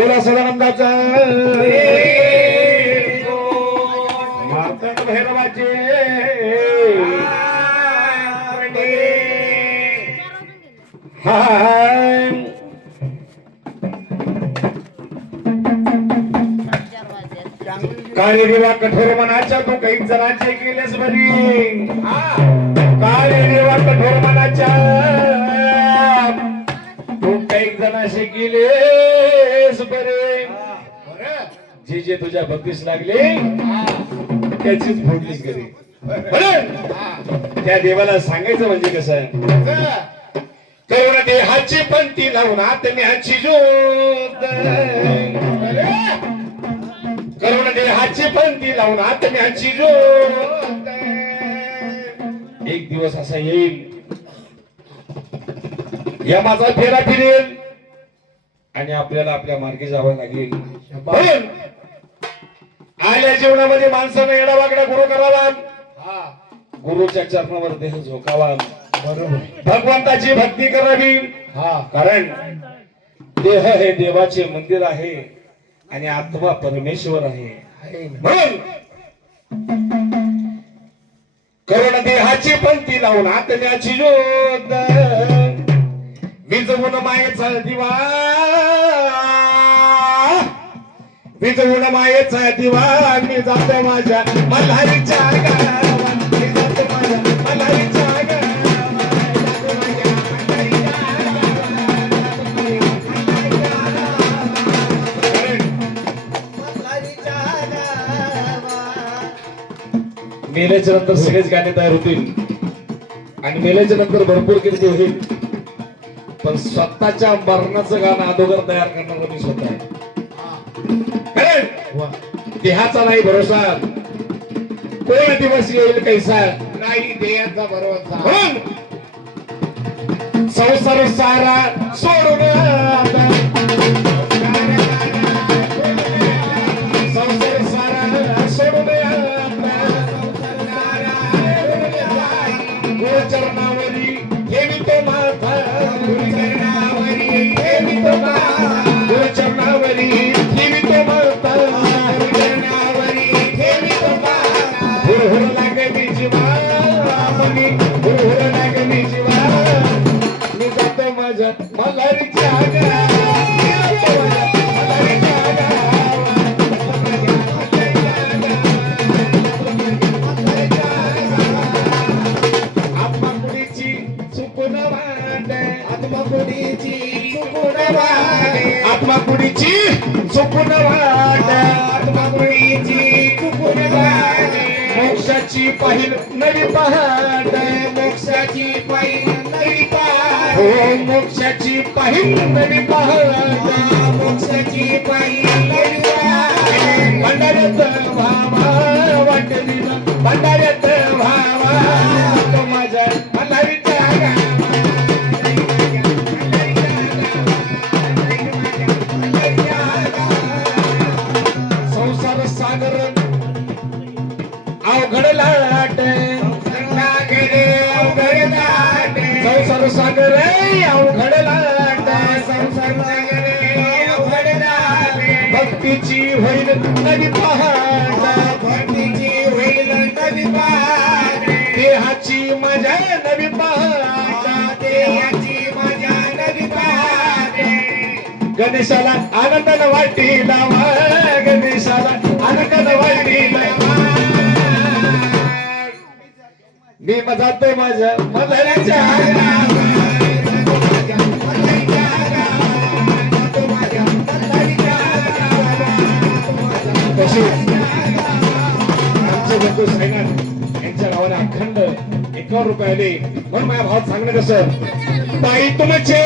बोला सदानंदाचा मार्तंड भैरवाचे हाय काळे देवा कठोर मनाच्या तू काही जणांचे केलेस बरी काळे देवा कठोर मनाच्या तू काही जणांचे केलेस बरे जे जे तुझ्या भक्तीस लागले त्याचीच फोडणी करी त्या देवाला सांगायचं म्हणजे कसं आहे करुण देहाची पंथी लावून आत्म्याची ज्योत करुण देहाची पंथी लावून आत्म्याची ज्योत एक दिवस असा येईल यमाचा फेरा फिरेल आणि आपल्याला आपल्या मार्गी जावं लागेल म्हणून आल्या जीवनामध्ये माणसानं येडावाकडा गुरु करावा गुरुच्या चरणावर देह झोकावा भगवंताची भक्ती करावी कारण देह हे देवाचे मंदिर आहे आणि आत्मा परमेश्वर आहे म्हणून करुण देहाची पंथी लावून आत्म्याची ज्योत विजवून मायेचा दिवा विजवून मायेचा दिवा मी जातो माझ्या मल्हारीच्या गावात मी जातो माझ्या मल्हारीच्या मेल्याच्या नंतर सगळेच गाणे तयार होतील आणि मेल्याच्या नंतर भरपूर कीर्ती होईल पण स्वतःच्या मरणाचं गाणं अगोदर तयार करणारा मी स्वतः आहे देहाचा नाही भरोसा कोण दिवस येईल कैसा नाही देहाचा भरोसा संसार सारा सोडून संसार सारा सोडून गुरुचरणावरी ठेवितो माथा गुरुचरणावरी ठेवितो माथा गुरुचरणावरी ठेवितो माथा गुरुचरणावरी ठेवितो माथा हुरहुर लागली जीवा मनी हुरहुर लागली जीवा मी जातो माझ्या मल्हारीच्या आत्मा कुडीची चुकून वाट आत्मा कुडीची चुकून वाट मोक्षाची पहिल नवी पहाट मोक्षाची पहिल नवी पहाट हो मोक्षाची पहिल नवी पहाट मोक्षाची पहिल नवी पहाट भंडाऱ्यात भावा वाटली भंडाऱ्यात भावा तो माझ्या मल्हारीच्या अवघड लाट संसार सागर अवघड लाट भक्तीची होईल नवी पहाट भक्तीची होईल नवी पहाट देहाची मजा नवी पहाट देहाची मजा नवी पहाट गणेशाला आनंदानं वाटीला गणेशाला आनंदानं वाटीला मी जातो माझ्या मल्हारीच्या आमचे बंधू साईनाथ यांच्या गावाने अखंड 51 रुपये आले म्हणून माझ्या भावात सांगणं कसं बाई तुमचे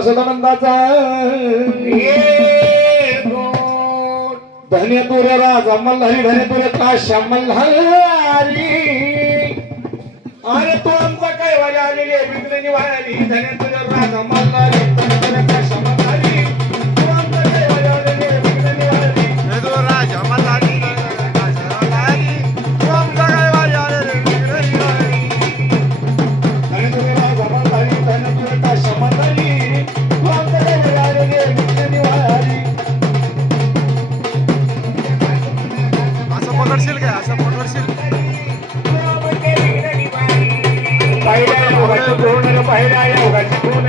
बोला सदानंदाचा धन्य तुर राजा मल्हारी धन्य तुर काशा मल्हारी अरे तू आमचा काय वाला आलेली आहे विघ्न निवारली धन्य तुर राजा मल्हारी धन्य तुर काशा मल्हारी तू आमचा काय वाला आलेली आहे विघ्न निवारली धन्य तुर राजा मल्हारी तू आमचा काय वाला आलेली विघ्न निवारली धन्य तुर राजा मल्हारी धन्य तुर काशा मल्हारी तू आमचा काय वाला आलेली आहे विघ्न निवारली पकडशील काय असं पकडशील पहिल्या योगाची कोण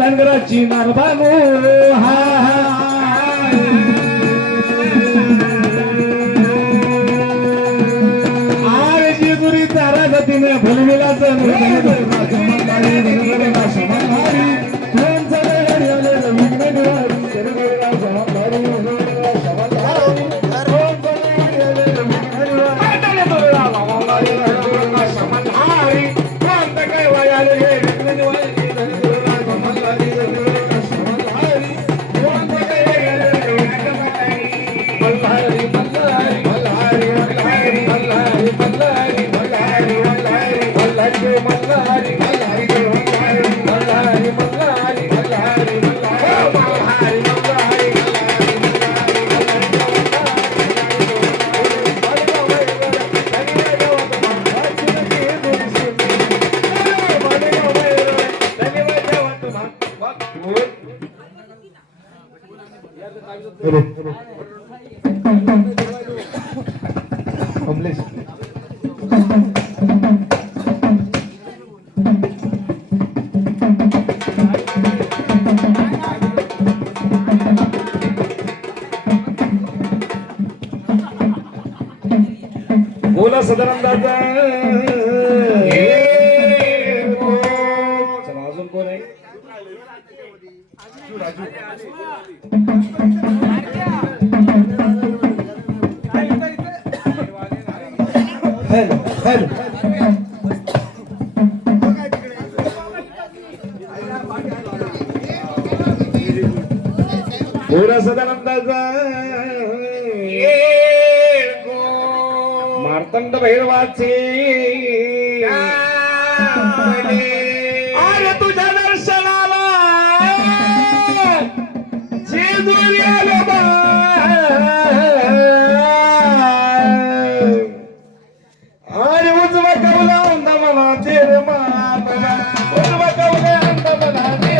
धनगराची नरबानू हा आरे जेजुरी तारा गतीने भलविलाच बोला सदानंदाचा चला अजून कोण आहे हेलो हेलो थोडा सदानंदाचा मार्तंड भैरवाचे अरे तुझ्या दर्शनाला जेजुरी आले